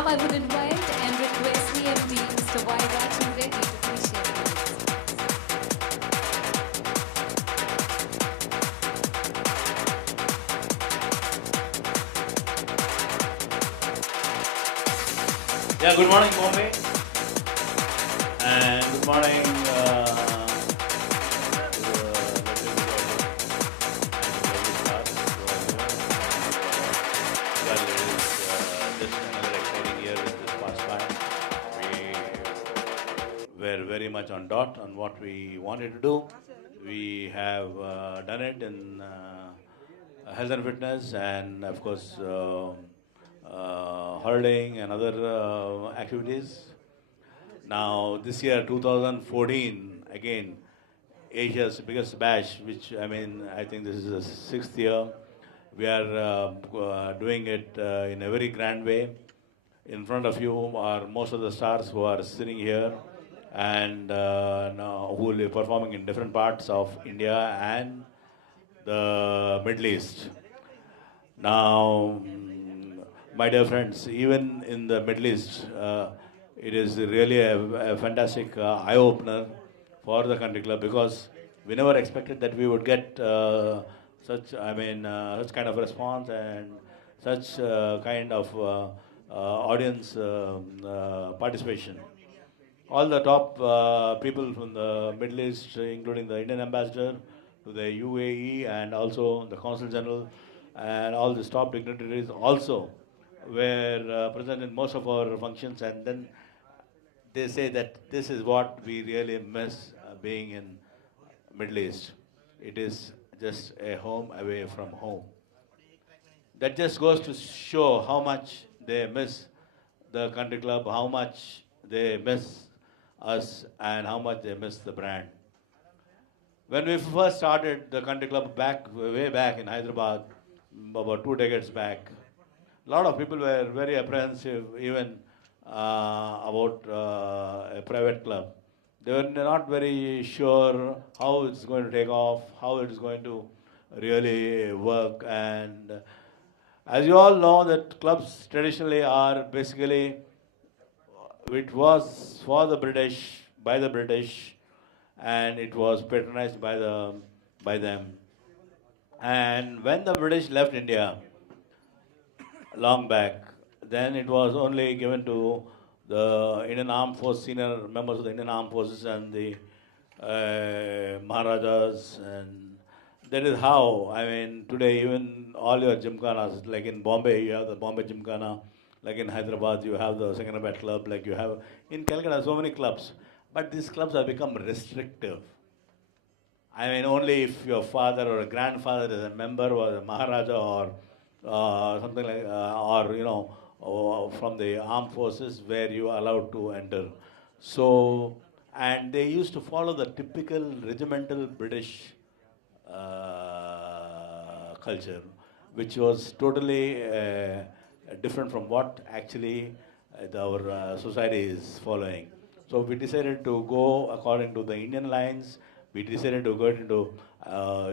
Now I would invite and request the MD, Mr. Rajeev Reddy, to please share with us. Yeah, good morning, Mumbai, and good morning. We're very much on dot on what we wanted to do. We have done it in health and fitness, and of course, hurling and other activities. Now, this year, 2014, again, Asia's biggest bash, which I think this is the sixth year. We are doing it in a very grand way. In front of you are most of the stars who are sitting here and now who will be performing in different parts of India and the Middle East. Now, my dear friends, even in the Middle East, it is really a fantastic eye-opener for the country club because we never expected that we would get such kind of response and such kind of audience participation. All the top people from the Middle East, including the Indian ambassador to the UAE and also the Consul General and all these top dignitaries also were present in most of our functions, and then they say that this is what we really miss being in Middle East. It is just a home away from home. That just goes to show how much they miss the country club, how much they miss us, and how much they miss the brand. When we first started the country club way back in Hyderabad, about 2 decades back, a lot of people were very apprehensive even about a private club. They were not very sure how it's going to take off, how it's going to really work. And as you all know, that clubs traditionally are basically, it was for the British, by the British, and it was patronized by them. And when the British left India, long back, then it was only given to the Indian Armed Forces, senior members of the Indian Armed Forces and the Maharajas. And that is how, today even all your gymkhanas, like in Bombay, you have the Bombay Gymkhana, like in Hyderabad, you have the Secunderabad Club, like you have in Calcutta, so many clubs. But these clubs have become restrictive. Only if your father or a grandfather is a member or a Maharaja or something like, from the armed forces where you are allowed to enter. So, and they used to follow the typical regimental British culture, which was totally different from what actually our society is following. So we decided to go according to the Indian lines. We decided to go into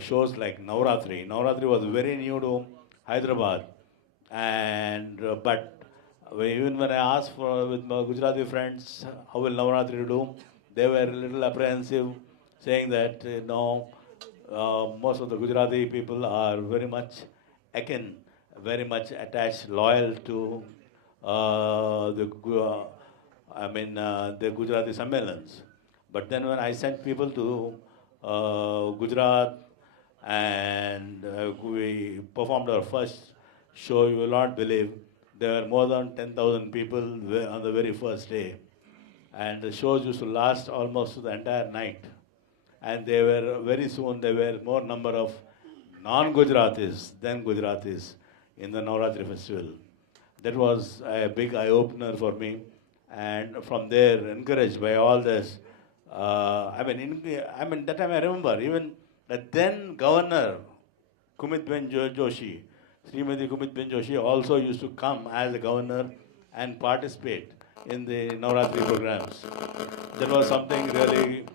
shows like Navratri. Navratri was very new to Hyderabad, and but even when I asked for with my Gujarati friends how will Navratri do, they were a little apprehensive, saying that no, most of the Gujarati people are very much akin, very much attached, loyal to the Gujarati Sammelans. But then when I sent people to Gujarat and we performed our first show, you will not believe, there were more than 10,000 people on the very first day. And the shows used to last almost the entire night. And they were, very soon, there were more number of non-Gujaratis than Gujaratis in the Navratri festival. That was a big eye-opener for me. And from there, encouraged by all this, that time I remember, even the then governor, Kumit Ben Joshi, Srimati Kumit Ben Joshi also used to come as a governor and participate in the Navratri programs. That was something really,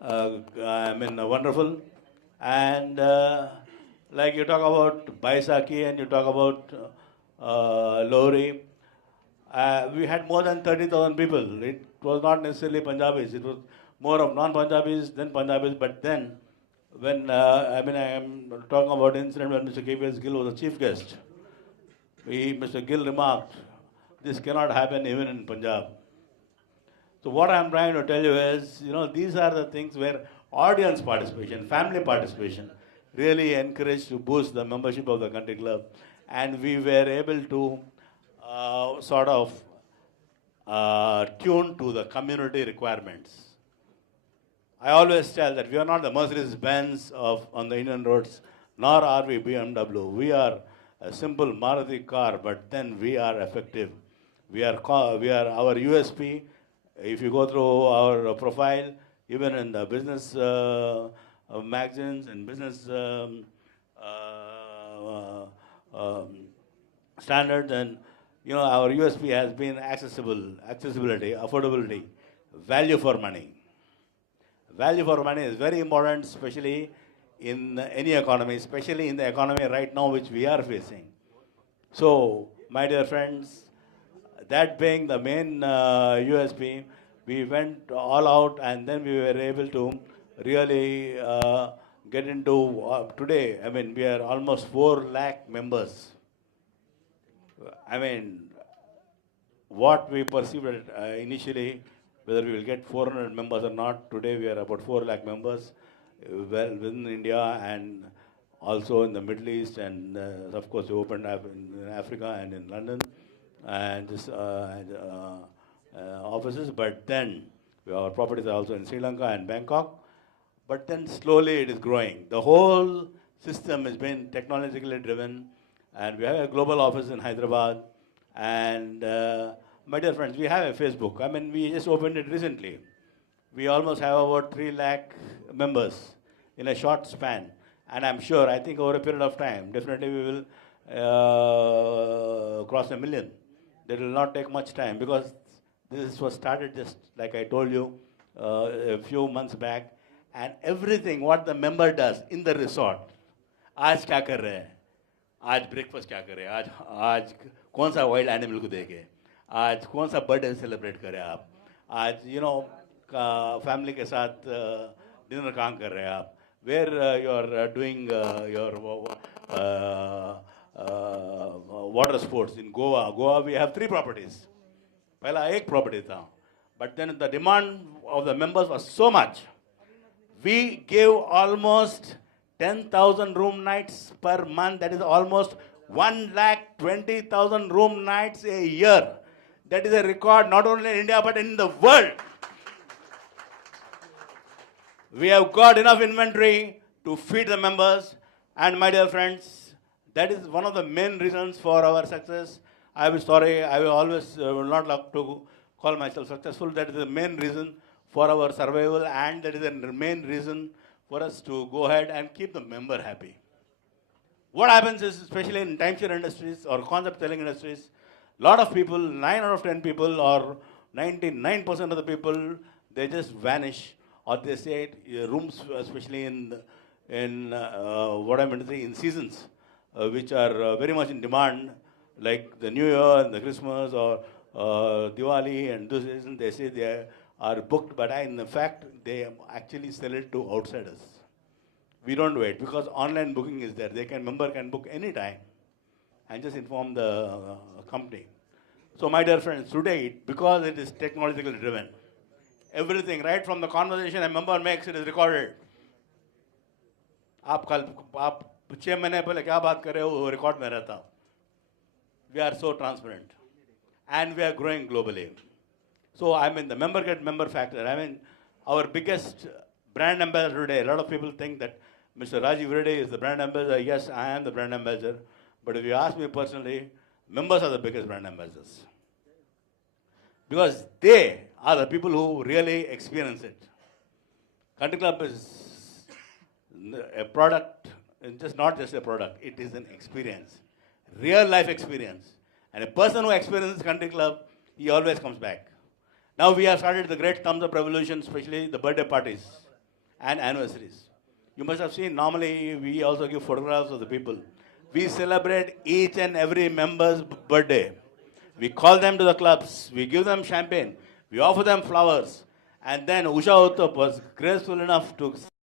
wonderful. And like you talk about Baisakhi and you talk about Lohri, We had more than 30,000 people. It was not necessarily Punjabis. It was more of non-Punjabis than Punjabis. But then, when I am talking about incident when Mr. KPS Gill was the chief guest, Mr. Gill remarked, "This cannot happen even in Punjab." So what I'm trying to tell you is, these are the things where audience participation, family participation, really encouraged to boost the membership of the country club, and we were able to sort of tune to the community requirements. I always tell that we are not the Mercedes-Benz of on the Indian roads, nor are we BMW. We are a simple Maruti car, but then we are effective. We are our USP. If you go through our profile, even in the business magazines and business standards, and our USP has been accessibility, affordability, value for money. Value for money is very important, especially in any economy, especially in the economy right now which we are facing. So, my dear friends, that being the main USP, we went all out and then we were able to really get into today. I mean, we are almost 4 lakh members. I mean, what we perceived initially, whether we will get 400 members or not, today we are about 4 lakh members, well within India and also in the Middle East, and of course we opened up in Africa and in London and this offices. But then our properties are also in Sri Lanka and Bangkok. But then slowly it is growing. The whole system has been technologically driven, and we have a global office in Hyderabad. And my dear friends, we have a Facebook. I mean, we just opened it recently. We almost have about 3 lakh members in a short span. And I'm sure, I think over a period of time, definitely we will cross 1 million. That will not take much time because this was started just like I told you a few months back. And everything what the member does in the resort, आज क्या कर रहे हैं, आज breakfast क्या करें, आज आज कौन सा वाइल्ड एनिमल को देखें, आज कौन सा बर्थडे सेलिब्रेट करें आप, आज फैमिली के साथ डिनर कहाँ कर रहे हैं आप, where you are doing your water sports in Goa we have 3 properties, पहला एक प्रॉपर्टी था, but then the demand of the members was so much, we gave almost 10,000 room nights per month. That is almost 1,20,000 room nights a year. That is a record not only in India but in the world. We have got enough inventory to feed the members. And my dear friends, that is one of the main reasons for our success. I will sorry, I will always will not like to call myself successful. That is the main reason for our survival, and that is the main reason for us to go ahead and keep the member happy. What happens is, especially in timeshare industries or concept selling industries, a lot of people, 9 out of 10 people or 99% of the people, they just vanish, or they say rooms, especially in what I'm going to say, in seasons, which are very much in demand, like the New Year and the Christmas or Diwali and this season, they say they are booked, but in fact, they actually sell it to outsiders. We don't wait because online booking is there. Member can book anytime and just inform the company. So my dear friends, today, because it is technologically driven, everything, right from the conversation a member makes, it is recorded. आप 6 महीने पहले क्या बात कर रहे हो वो record में रहता. We are so transparent and we are growing globally. So, I mean, the member get member factor. I mean, our biggest brand ambassador today, a lot of people think that Mr. Rajeev Reddy is the brand ambassador. Yes, I am the brand ambassador. But if you ask me personally, members are the biggest brand ambassadors. Because they are the people who really experience it. Country Club is a product, it's not just a product, it is an experience. Real life experience. And a person who experiences Country Club, he always comes back. Now we have started the great thumbs up revolution, especially the birthday parties and anniversaries. You must have seen, normally we also give photographs of the people. We celebrate each and every member's birthday. We call them to the clubs. We give them champagne. We offer them flowers. And then Usha Uttap was graceful enough to